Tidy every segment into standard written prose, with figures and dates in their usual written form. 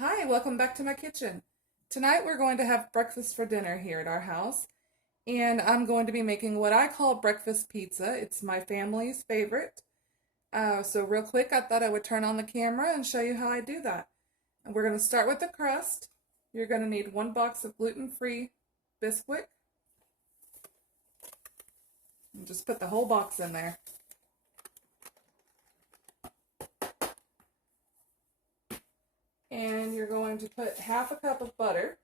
Hi, welcome back to my kitchen. Tonight we're going to have breakfast for dinner here at our house, and I'm going to be making what I call breakfast pizza. It's my family's favorite. So real quick, I thought I would turn on the camera and show you how I do that. And we're going to start with the crust. You're going to need 1 box of gluten-free Bisquick. And just put the whole box in there. And you're going to put half a cup of butter.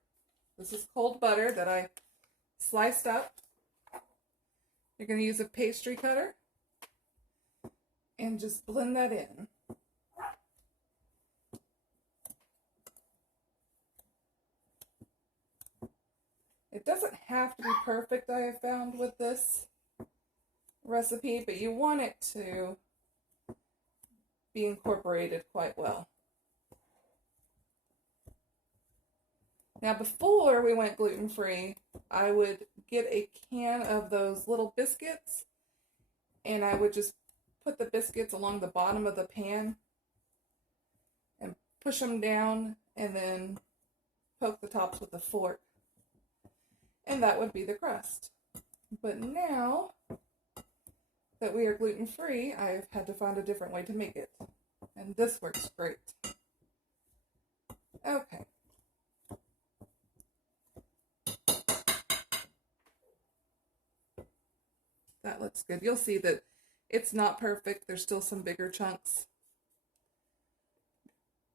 This is cold butter that I sliced up. You're going to use a pastry cutter and just blend that in. It doesn't have to be perfect, I have found with this recipe, but you want it to be incorporated quite well. Now, before we went gluten-free, I would get a can of those little biscuits, and I would just put the biscuits along the bottom of the pan and push them down, and then poke the tops with a fork, and that would be the crust. But now that we are gluten-free, I've had to find a different way to make it, and this works great. Okay. That looks good. You'll see that it's not perfect. There's still some bigger chunks,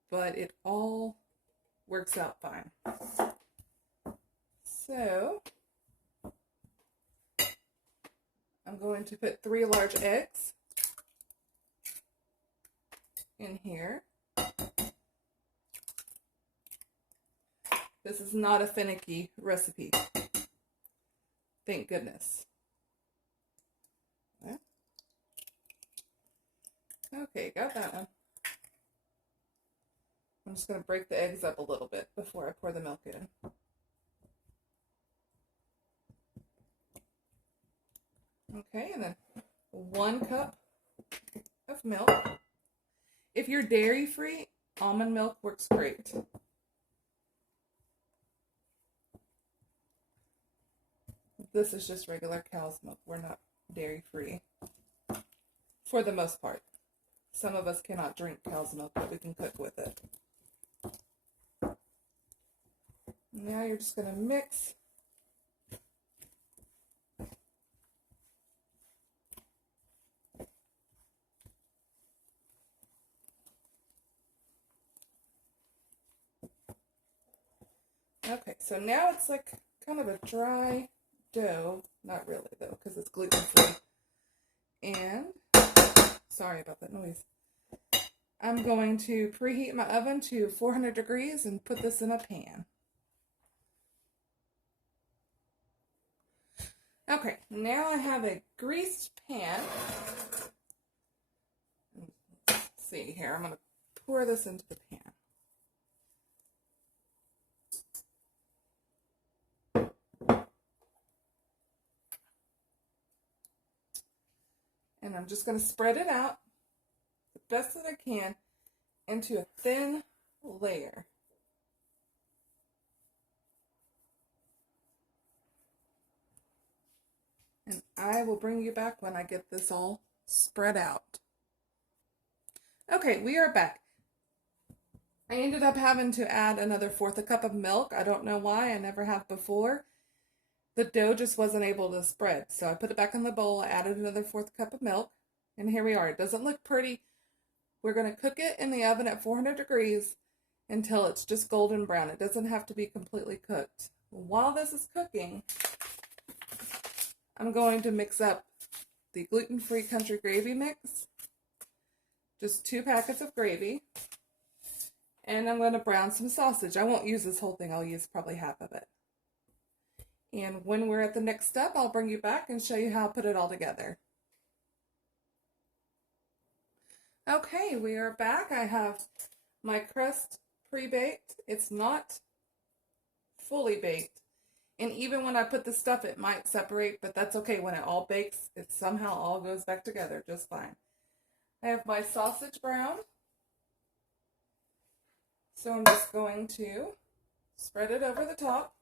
but it all works out fine. So I'm going to put 3 large eggs in here. This is not a finicky recipe. Thank goodness. Okay, got that one. I'm just going to break the eggs up a little bit before I pour the milk in. Okay, and then 1 cup of milk. If you're dairy free, almond milk works great. This is just regular cow's milk. We're not dairy free for the most part. Some of us cannot drink cow's milk, but we can cook with it. Now you're just going to mix. Okay, so now it's like kind of a dry dough. Not really though, because it's gluten-free. And, sorry about that noise. I'm going to preheat my oven to 400 degrees and put this in a pan. Okay, now I have a greased pan. Let's see here, I'm going to pour this into the pan. And I'm just going to spread it out the best that I can into a thin layer. And I will bring you back when I get this all spread out. Okay, we are back. I ended up having to add another 1/4 cup of milk. I don't know why, I never have before. The dough just wasn't able to spread. So I put it back in the bowl, I added another 1/4 cup of milk, and here we are. It doesn't look pretty. We're going to cook it in the oven at 400 degrees until it's just golden brown. It doesn't have to be completely cooked. While this is cooking, I'm going to mix up the gluten-free country gravy mix. Just 2 packets of gravy. And I'm going to brown some sausage. I won't use this whole thing. I'll use probably half of it. And when we're at the next step, I'll bring you back and show you how I put it all together. Okay, we are back. I have my crust pre-baked. It's not fully baked. And even when I put the stuff, it might separate, but that's okay. When it all bakes, it somehow all goes back together just fine. I have my sausage browned. So I'm just going to spread it over the top.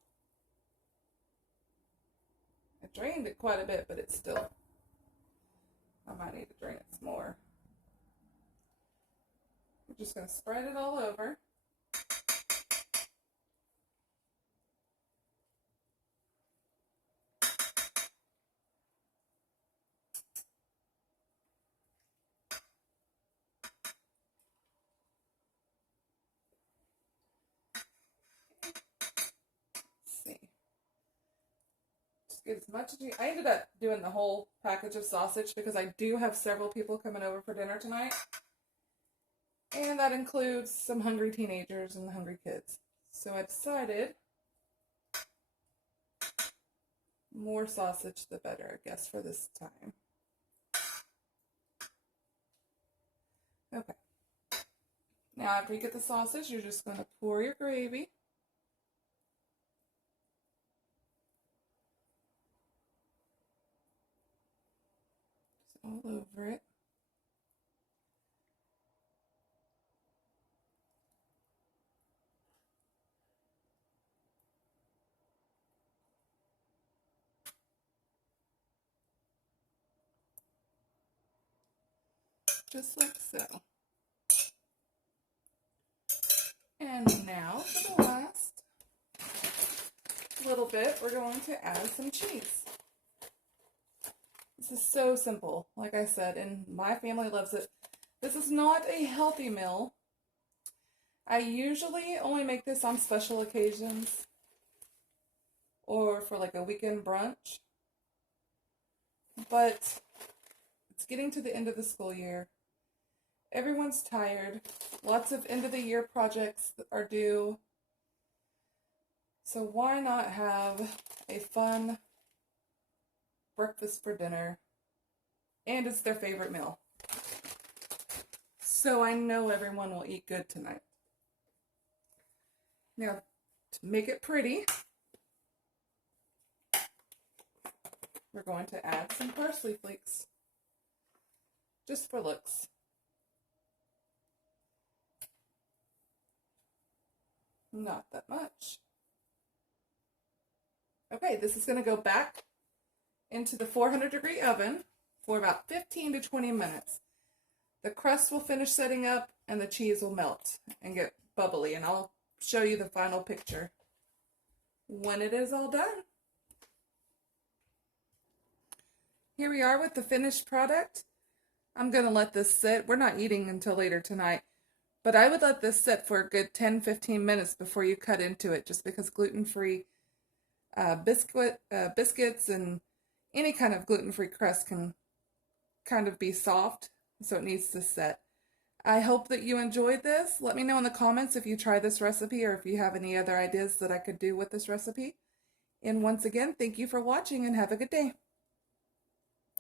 I drained it quite a bit, but it's still, I might need to drain it some more. I'm just going to spread it all over. Let's see. Just get as much as you. I ended up doing the whole package of sausage because I do have several people coming over for dinner tonight. And that includes some hungry teenagers and hungry kids. So I decided more sausage the better, I guess, for this time. Okay. Now after you get the sausage, you're just going to pour your gravy. Just all over it. Just like so. And now for the last little bit, we're going to add some cheese. This is so simple, like I said, and my family loves it. This is not a healthy meal. I usually only make this on special occasions or for like a weekend brunch, but it's getting to the end of the school year. Everyone's tired. Lots of end of the year projects are due. So why not have a fun breakfast for dinner? And it's their favorite meal. So I know everyone will eat good tonight. Now, to make it pretty, we're going to add some parsley flakes. Just for looks. Not that much. Okay, this is going to go back into the 400-degree oven for about 15 to 20 minutes. The crust will finish setting up and the cheese will melt and get bubbly, and I'll show you the final picture when it is all done. Here we are with the finished product. I'm going to let this sit. We're not eating until later tonight, but I would let this sit for a good 10-15 minutes before you cut into it, just because gluten-free biscuits and any kind of gluten-free crust can kind of be soft, so it needs to set. I hope that you enjoyed this. Let me know in the comments if you try this recipe or if you have any other ideas that I could do with this recipe. And once again, thank you for watching and have a good day.